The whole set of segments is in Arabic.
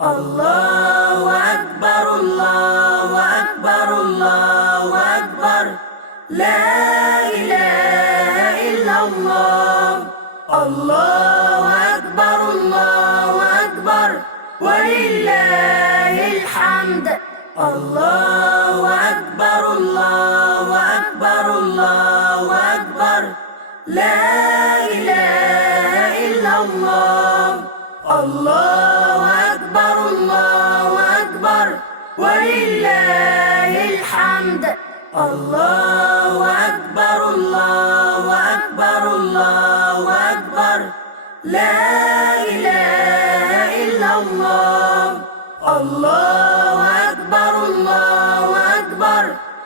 الله أكبر الله أكبر الله أكبر لا إله إلا الله. الله أكبر الله أكبر ولله الحمد. الله أكبر الله أكبر الله أكبر لا إله إلا الله. الله أكبر الله أكبر ولله الحمد. الله أكبر الله أكبر الله أكبر لا إله إلا الله. الله أكبر الله أكبر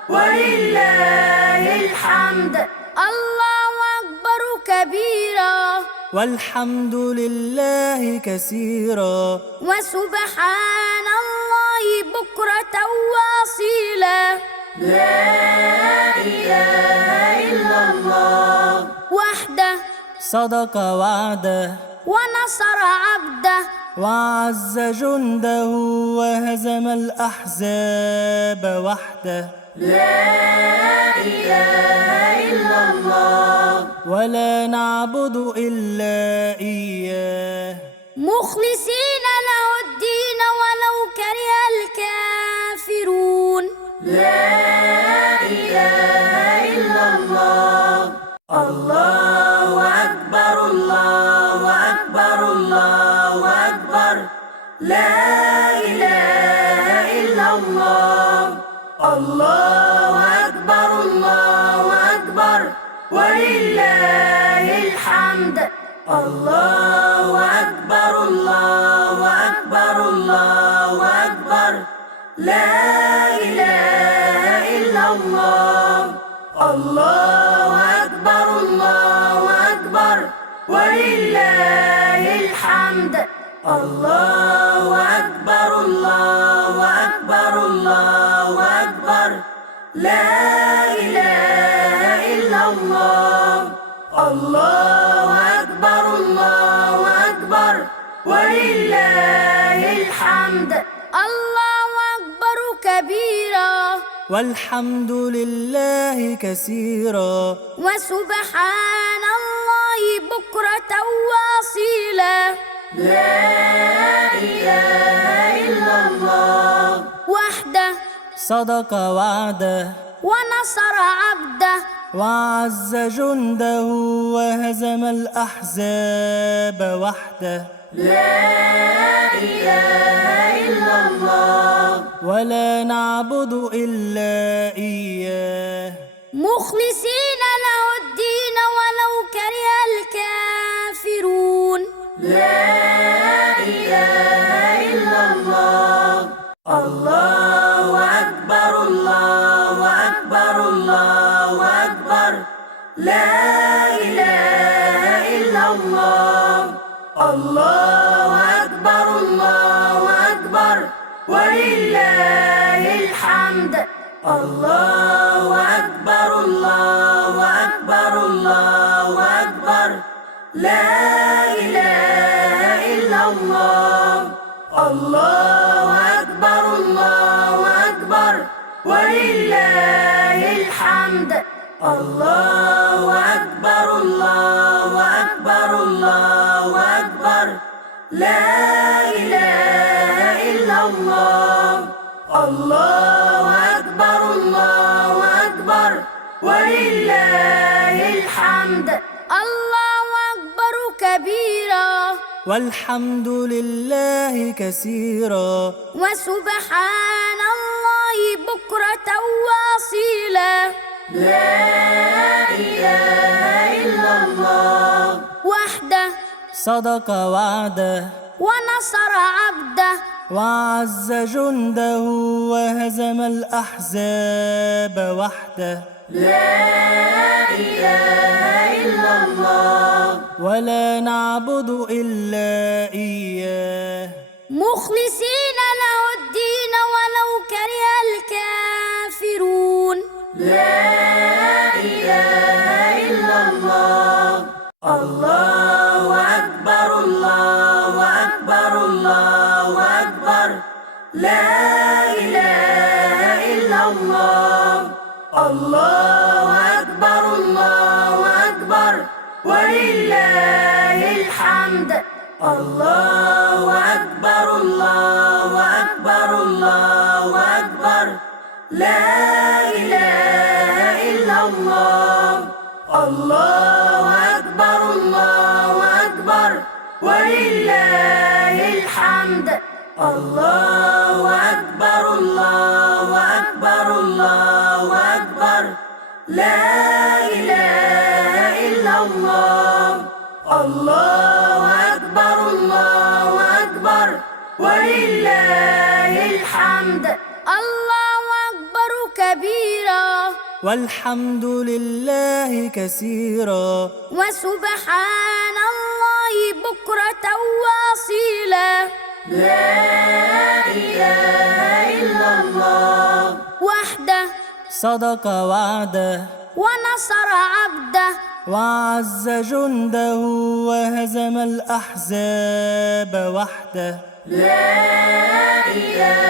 ولله الحمد. الله أكبر كبيرا والحمد لله كثيرا وسبحان الله بكرة وأصيلا. لا إله إلا الله وحده صدق وعده ونصر عبده وعز جنده وهزم الأحزاب وحده. لا إله إلا الله ولا نعبد إلا إياه مخلصين له الدين ولو كره الكافرون. لا إله إلا الله. الله أكبر الله أكبر الله أكبر لا إله إلا الله. الله أكبر الله أكبر ولله الحمد. الله أكبر الله أكبر الله أكبر لا إله إلا الله. الله أكبر الله أكبر ولله الحمد. الله أكبر الله أكبر الله أكبر لا إله إلا الله. الله أكبر الله أكبر ولله الحمد. الله أكبر كبيرا والحمد لله كثيرا وسبحان الله بكرة وأصيلا. لا إله إلا الله وحده صدق وعده ونصر عبده وعز جنده وهزم الأحزاب وحده. لا إله إلا الله ولا نعبد إلا إياه مخلصين له الدين ولو كره الكافرون. لا إله إلا الله. الله أكبر الله أكبر الله أكبر لا إله إلا الله. الله أكبر الله أكبر ولله الحمد. الله أكبر الله أكبر الله أكبر لا إله إلا الله. الله أكبر الله أكبر ولله الحمد. الله أكبر الله أكبر الله أكبر لا إله إلا الله. الله أكبر الله أكبر ولله الحمد. الله أكبر كبيرا والحمد لله كثيرا وسبحان الله بكرة وأصيلا. لا إله إلا الله وحده صدق وعده ونصر عبده وعز جنده وهزم الأحزاب وحده. لا إله إلا الله ولا نعبد إلا إياه مخلصين له الدين ولو كره الكافرون. لا إله إلا الله. الله أكبر الله أكبر الله أكبر لا إله إلا الله. الله أكبر الله أكبر ولله الحمد. الله أكبر الله أكبر الله أكبر لا إله إلا الله. الله أكبر الله أكبر ولله الحمد. الله أكبر الله أكبر الله أكبر لا إله إلا الله. الله أكبر الله أكبر ولله الحمد. الله أكبر كبيرا والحمد لله كثيرا وسبحان الله بكرة وأصيلا. لا إله إلا الله وحده صدق وعده ونصر عبده وعز جنده وهزم الأحزاب وحده. لا إله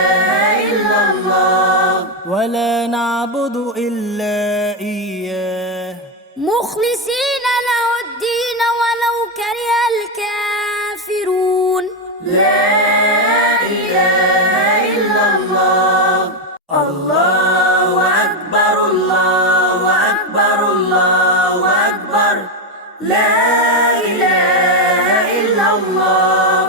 إلا الله ولا نعبد إلا إياه مخلصين له الدين ولو كره الكافرون. لا إله إلا الله. الله أكبر الله أكبر الله أكبر لا إله إلا الله.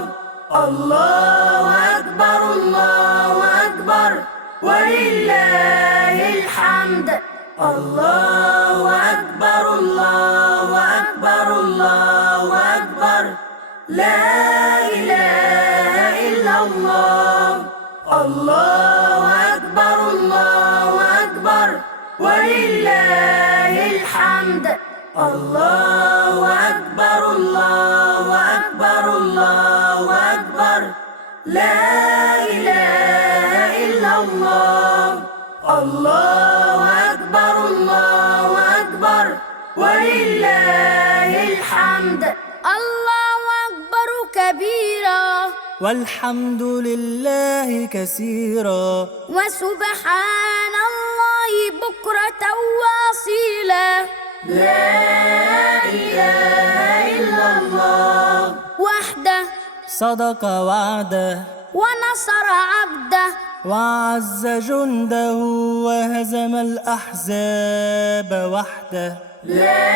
الله أكبر الله أكبر ولله الحمد. الله أكبر الله أكبر الله أكبر لا إله إلا الله. الله أكبر الله أكبر ولله الحمد. الله أكبر الله أكبر الله أكبر لا إله إلا الله. الله أكبر الله أكبر ولله الحمد. الله أكبر كبيرا والحمد لله كثيرا وسبحان الله بكرة وأصيلا. لا إله إلا الله وحده صدق وعده ونصر عبده وعز جنده وهزم الأحزاب وحده. لا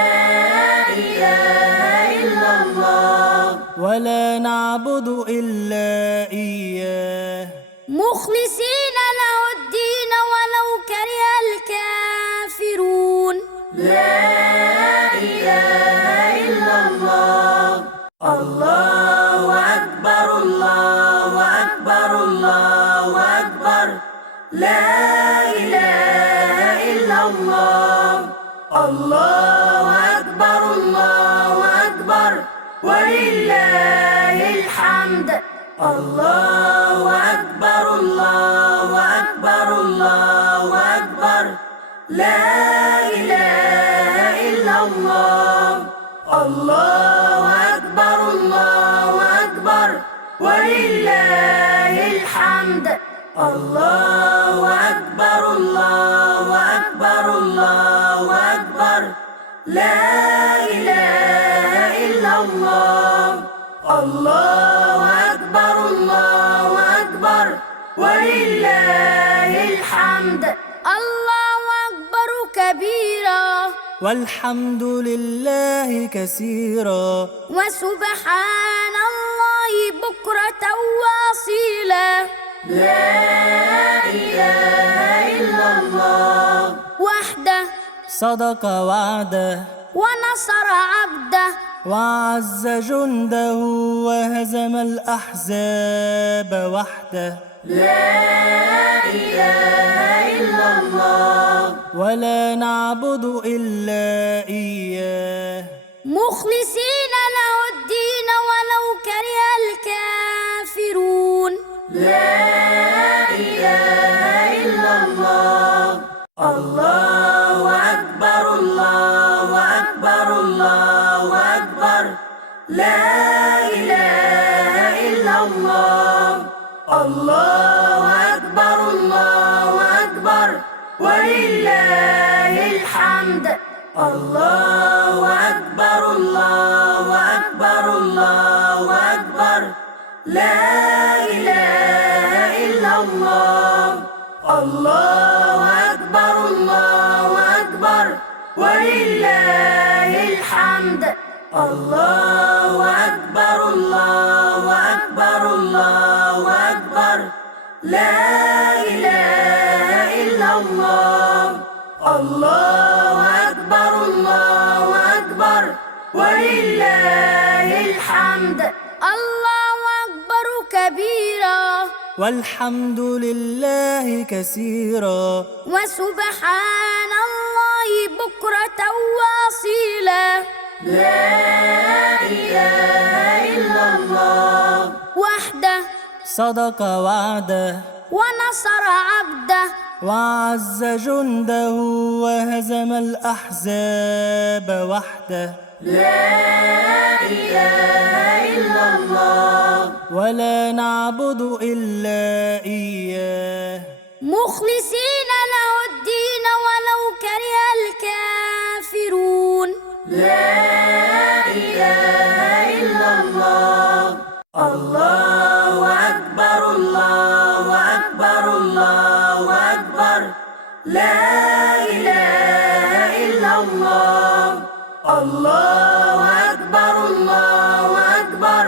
إله إلا الله ولا نعبد إلا إياه مخلصين له الدين ولو كره الكافرون. لا إله إلا الله. الله أكبر الله أكبر الله أكبر لا إله إلا الله. الله أكبر الله أكبر ولله الحمد. الله أكبر الله أكبر الله أكبر لا إله إلا الله. الله أكبر الله أكبر ولله الحمد. الله أكبر الله أكبر الله أكبر لا إله إلا الله. الله أكبر الله أكبر ولله الحمد. الله أكبر كبيرا والحمد لله كثيرا وسبحان الله بكرة وأصيلا. لا إله إلا الله وحده صدق وعده ونصر عبده وعز جنده وهزم الأحزاب وحده. لا إله إلا الله ولا نعبد إلا إياه مخلصين له الدين ولو كره الكافرون. لا إله إلا الله. الله أكبر الله أكبر الله أكبر لا إله إلا الله. الله لا إله إلا الله. الله أكبر الله أكبر ولله الحمد. الله أكبر كبيرا والحمد لله كثيرا وسبحان الله بكرة وأصيلا. لا إله إلا الله وحده صدق وعده ونصر عبده وعز جنده وهزم الأحزاب وحده. لا إله إلا الله ولا نعبد إلا إياه مخلصين له الدين ولو كره الكافرون. لا إله إلا الله. الله أكبر الله أكبر الله أكبر. لا إله إلا الله. الله أكبر الله أكبر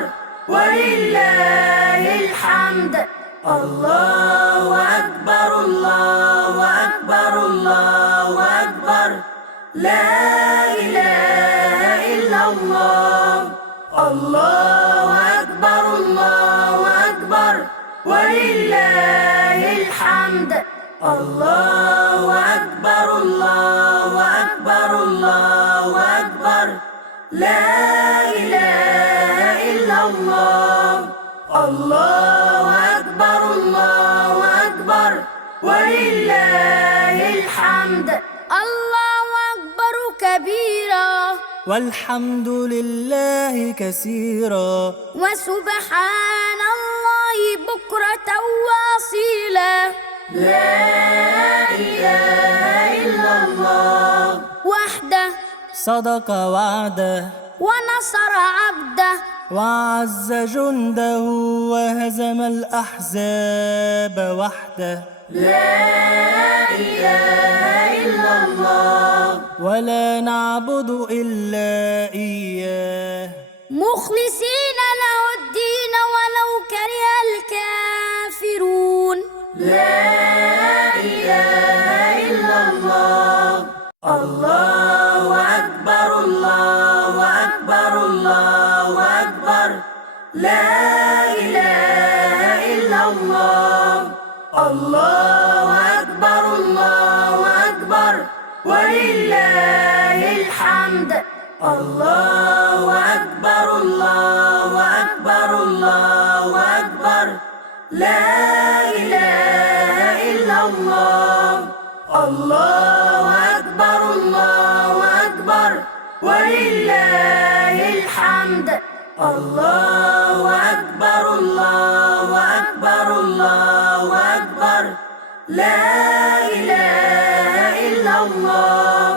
ولله الحمد. الله أكبر الله أكبر الله أكبر. لا إله إلا الله. الله أكبر الله أكبر ولله الحمد. الله أكبر الله أكبر الله أكبر. لا إله إلا الله. الله أكبر الله أكبر ولله الحمد. الله أكبر كبيرا والحمد لله كثيرا وسبحان الله بكرة وأصيلا. لا إله إلا الله وحده صدق وعده ونصر عبده وعز جنده وهزم الأحزاب وحده. لا إله إلا الله ولا نعبد إلا إياه مخلصين له الدين ولو كره الكافرون. لا إله إلا الله. الله أكبر الله أكبر الله أكبر. لا إله إلا الله. الله أكبر الله أكبر ولله الحمد. الله أكبر الله أكبر الله أكبر. لا إله إلا الله. الله أكبر الله أكبر ولله الحمد. الله أكبر الله أكبر الله أكبر. لا إله إلا الله.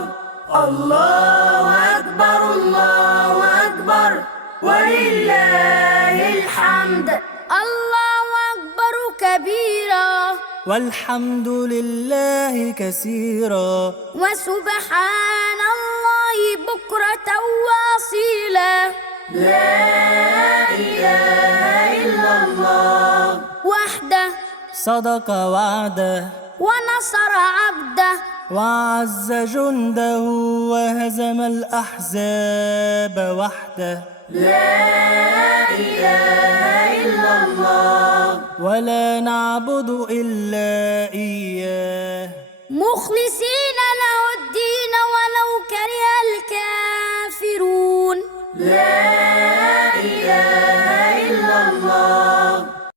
الله أكبر الله أكبر ولله الحمد. الله أكبر كبيرا والحمد لله كثيرا وسبحان الله بكرة وأصيلا. لا إله إلا الله وحده صدق وعده ونصر عبده وعز جنده وهزم الأحزاب وحده. لا إله إلا الله ولا نعبد إلا إياه مخلصين